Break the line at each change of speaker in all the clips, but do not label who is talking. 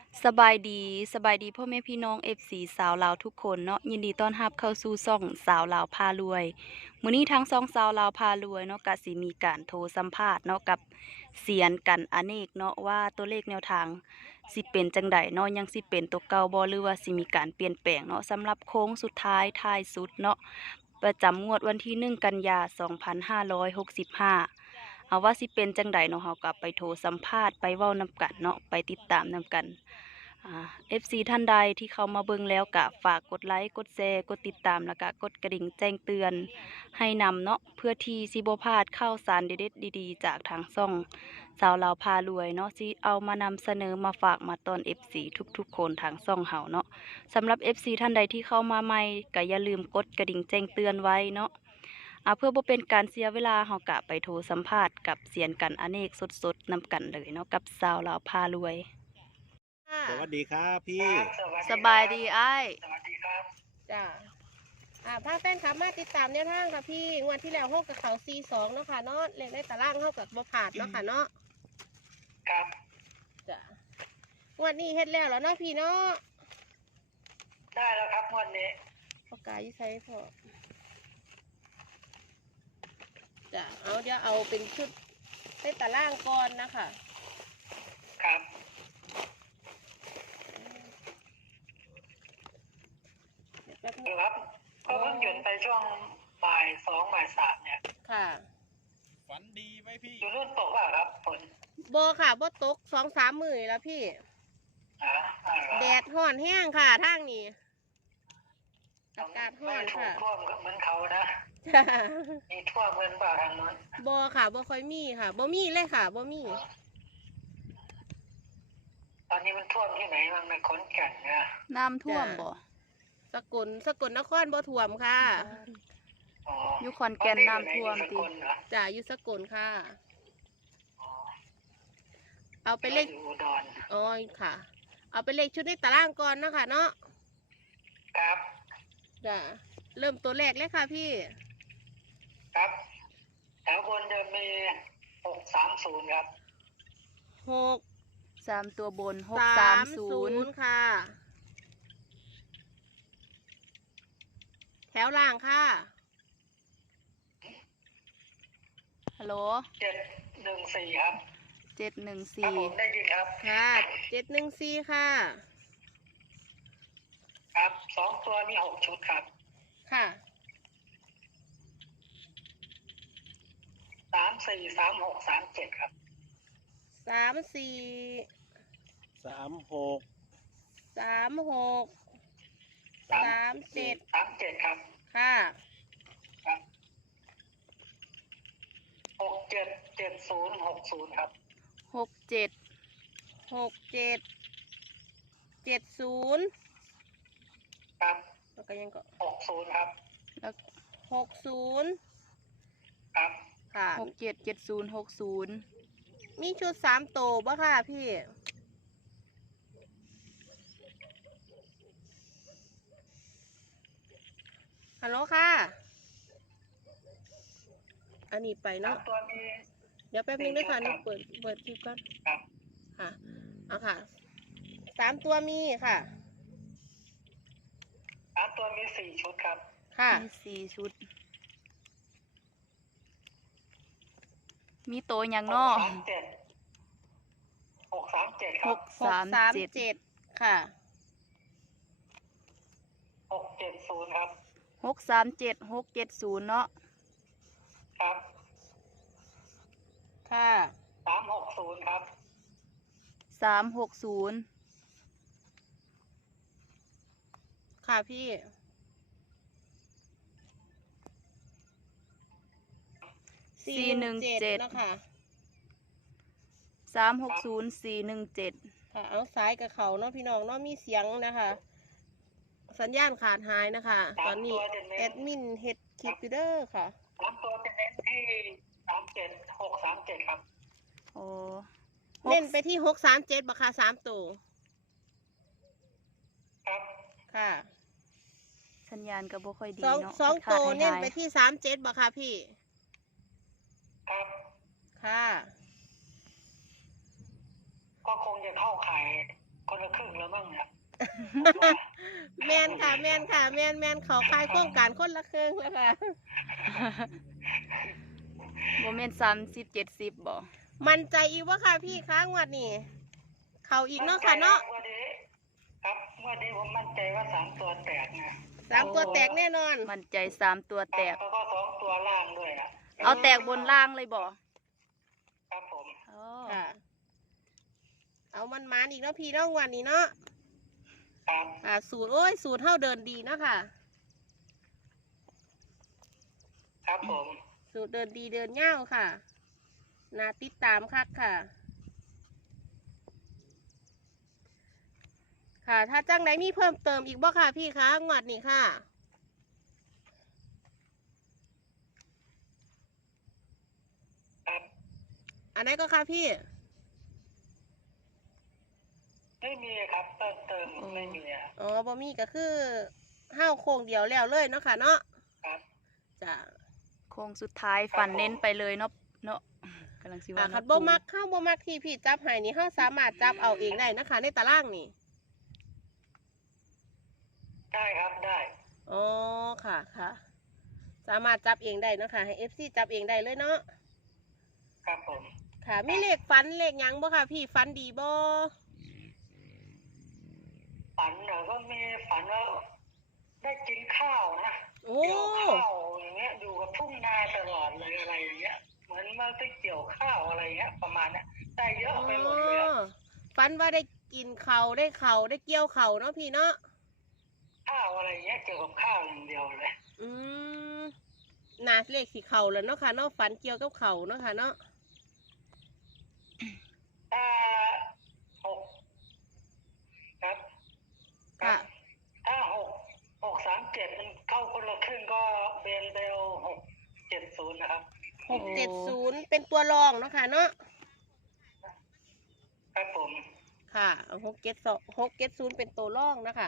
สบายดีพ่อแม่พี่น้อง FC สาวลาวทุกคนเนาะยินดีต้อนรับเข้าสู่ช่องสาวลาวพารวยมื้อนี้ทั้งสาวลาวพารวยเนาะก็สิมีการโทรสัมภาษณ์เนาะกับเซียนกันอเนกเนาะว่าตัวเลขแนวทางสิเป็นจังใดเนาะยังสิเป็นตัวเก่าบ่หรือว่าสิมีการเปลี่ยนแปลงเนาะสำหรับโค้งสุดท้ายท้ายสุดเนาะประจำงวดวันที่1กันยา2565เอาว่าสิเป็นจังใดเนาะเฮาก็ไปโทรสัมภาษณ์ไปเว้านำกันเนาะไปติดตามนำกัน FC ท่านใดที่เข้ามาเบิ่งแล้วก็ฝากกดไลค์กดแชร์กดติดตามแล้วก็กดกระดิ่งแจ้งเตือนให้นำเนาะเพื่อที่สิบ่พลาดข่าวสารเด็ดๆดีๆจากทางช่องสาวลาวพารวยเนาะสิเอามานำเสนอมาฝากมาตอน FC ทุกๆคนทางช่องเฮาเนาะสำหรับ FC ท่านใดที่เข้ามาใหม่ก็อย่าลืมกดกระดิ่งแจ้งเตือนไว้เนาะเพื่อบ่เป็นการเสียเวลาเฮาก็ไปโทรสัมภาษณ์กับเซียนกันอเนกสดๆนำกันเลยเนาะกับสาวลาวพารวย
ค่ะ
สวัสดีครับพี่
สบายดีอ้าย
จ้าพาแฟนคลับมาติดตามแนวทางค่ะพี่งวดที่แล้ว6กับเขา42เนาะค่ะเนาะเลขในตารางเท่ากับบ่ผ่านเนาะค่ะเนาะ
ครับ
จ้างวดนี้เฮ็ดแล้วเนาะพี่เนาะ
ได้แล้วครับงวดนี้
ปากกาอยู่ใช้พอจ้าเดี๋ยวเอาเป็นชุดในตารางก่อนนะคะ
ครับ
เดี๋ยวแป๊บนึง
ครับก็เพิ่งหยุดไปช่วงบ่ายสองบ่ายสามเนี่ย
ค่ะ
ฝันดีไหมพี่
อยู่รุ่นตกเปล่าครับฝน
บ่ค่ะบ่ตก2-3 มื้อแล้วพี่
อ่าเหรอ
แดดร้อนแห้งค่ะทางนี้อากาศร้
ไม่
อน
ถู
ค่ะ
กท่วมเหมือนเขานะ
จ้า
มีท่วมเหมือนเปล่าทางนั้น
บ่ค่ะบ่ค่อยมีค่ะบ่มีเลยค่ะบ่มี
ตอนนี้มันท่วมที่ไหนมันในขอนแก่นนะ
น้ำท่วมบ่
สกลนครบ่ท่วมค่ะ
อ๋อ
อยู่ขอนแก่นน้ำท่วม
ติ
ติ
จ้าอยู่สกลค่ะ
อ๋อ
เอาไปเลข
อยู่อุดร
อ๋อค่ะ เอาไปเลขชุดในตารางก่อนเนาะค่ะเนาะ
ครับ
จ้าเริ่มตัวแรกเลยค่ะพี่
ครับแถวบนจะมี630ครับ
3ตัวบน
630ค่ะ แถวล่างค่ะ
ฮัลโหล
714ครับครับผม
714
ได้ยินครับ
ค่ะ714ค่ะ
ครับ2ตัวมี6ชุดครับ
ค่ะ
343637ครับ
34
36
36 37
37ครับ
ค่ะ
ครับ677060ครับ
67
6770
ครับ
แล้วก็ยังก็
60ครับ
แล้ว
60
ครับ
ค่ะ
677060
มีชุด3โตวบ่ค่ะพี่ ฮัลโหลค่ะ อันนี้ไป
สา
เนาะ
มตัวมี
เดี๋ยวแป๊บนึงด้วยค่ะหนูเปิดคลิปก่อน
ครับ
ค่ะ เอาค่ะ3ตัวมีค่ะ
3ตัวมี4ชุดครับ
ค่ะ
มี4ชุด มีโตวหยังน้อ
637ครับ
637
ค่ะ
670ครับ
637 670เนาะ
ครับ
ค่ะ
360ครับ
360
ค่ะพี่ 417นะคะ
360 417
ค่ะ เอาซ้ายกับเขาเนาะพี่น้องเนาะมีเสียงนะคะ สัญญาณขาดหายนะคะ ตอนนี้แอดมินเฮ็ดคลิปอยู่เด้อค่ะ
3ตัวจะเน้นที่637ครับ
โอ้
เน้นไปที่637บ่ค่ะ3ตัว
ครับ
ค่ะ
สัญญาณก็บ่ค่อยดี
สอง
เนาะ
สอง
ขา
ตั
ด
ว
หาย
เน้น
หาย
ไปที่37บ่ค่ะพี่
ครับ
ค่ะ
ก็คงจะเข้าข่ายคนละครึ่งแล้วมั้งเนี่ย
แม่นค่ะแม่นค่ะแม่นแม่นเขาคลายโครงการคนละครึ่งแล้วค่ะ
บ่แม่น30 70บ่
มั่นใจอีกว่าค่ะพี่คะงวดนี้เขาอีกเนาะค่ะเนาะ
วันนี้ครับวันนี้ผมมั่นใจว่า3 ตัวแตกนะ
3 ตัวแตกแน่นอน
มั่นใจ3 ตัวแตก
แล้วก็2 ตัวล่างด้วยอ่ะ
เอาแตกบนล่างเลยบ่
ครับผม
อ๋อ
ค่ะ เอามันมานอีกเนาะพี่เนาะงวันนี้เนาะ
ครับ
สูตรโอ้ยสูตรเท่าเดินดีเนาะค่ะ
ครับผม
สูตรเดินดีเดินเง่าวค่ะน่าติดตามคักค่ะ ค่ะ ถ้าจังไหนมีเพิ่มเติมอีกบ่ค่ะพี่คะงวดนี้ค่ะ
ครับ
อันไหนก็ค่ะพี่
ไม่มีครับเพิ่มเติมไม่มีอ่ะ
อ๋อบ่มีก็คือห้าวโค้งเดียวแล้วเลยเนาะค่ะเนาะ
ครับ
จ้ะ
โค้งสุดท้ายฟันเน้นไปเลยเนาะกำลังสิว่า
คัน
เนาะ
บ่มักเข้าบ่มักที่พี่จับให้นี่เฮาสามารถจับเอาเองได้นะคะ ในตารางนี่
ได้ครับได้
อ๋อค่ะค่ะ สามารถจับเองได้เนาะค่ะให้ FC จับเองได้เลยเนาะ
ครับผม
ค่ะ มีเลขฝันเลขหยังบ่ค่ะพี่ฝันดีบ่
ฝันเหรอก็มีฝันว่าได้กินข้าวนะ
โอ้
เกี่ยวข้าวอย่างเงี้ยอยู่กับทุ่งนาตลอดเลยอะไรอย่างเงี้ย เหมือนมาไปเกี่ยวข้าวอะไรเงี้ย ประมาณเนี้ยได้เยอะไปหมดเลยอะ
ฝันว่าได้กินเขาวได้เขาวได้เกี่ยวเขาวเนาะพี่เนาะ
ข้าวอะไรเงี้ยเกี่ยวกับข้าวอย่างเดียวเลย
อืมน่าเลขสีเขาแล้วเนาะค่ะเนาะฝันเกี่ยวกับเขาเนาะค่ะเนาะ
ถ้า6ครับ
ค่ะ
ถ้า6 3 7มันเข้าคนละครึ่งก็เบนเบล6 7 0นะครับ
670เป็นตัวรองเนาะค่ะเนาะ
ครับผม
ค่ะ670เป็นตัวรองนะคะ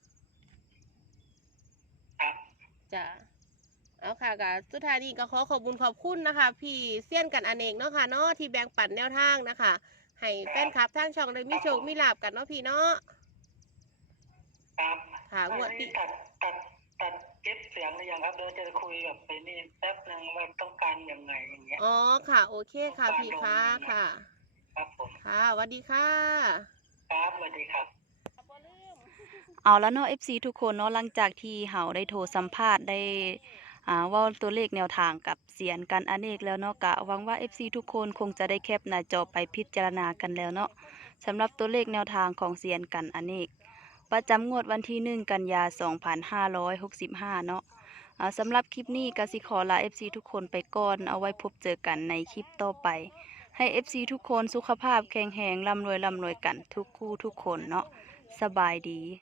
ครับ
จ้ะเอาค่ะกะสุดท้ายนี้ก็ขอขอบคุณนะคะ พี่เซียนกันอเนกเนาะค่ะเนาะที่แบ่งปันแนวทางนะคะ ให้แฟนคลับทางช่องได้มีโชคมีลาบกันเนาะพี่เนาะ
ครับ
ค่ะงวดที่
ตัดคลิปเสียงหรือยังครับเดี๋ยวจะคุยกับไปนี่แป๊บนึงว่าต้องการยังไงอย่างเงี้ย
อ๋อค่ะโอเคค่ะพี่ค่ะค่ะ
ครับผม
ค่ะสวัสดีค่ะ
ครับสวัสดีครับ
เอาแล้วเนาะ FC ทุกคนเนาะหลังจากที่เฮาได้โทรสัมภาษณ์ได้เว้าตัวเลขแนวทางกับเสียนกันอเนกแล้วเนาะกะหวังว่า FC ทุกคนคงจะได้แคปหน้าจอไปพิจารณากันแล้วเนาะสำหรับตัวเลขแนวทางของเสียนกันอเนกประจำงวดวันที่1 กันยายน 2565 เนาะสำหรับคลิปนี้ก็สิขอลา FC ทุกคนไปก่อนเอาไว้พบเจอกันในคลิปต่อไป ให้ FC ทุกคนสุขภาพแข็งแรงร่ำรวยกันทุกคู่ทุกคนเนาะสบายดี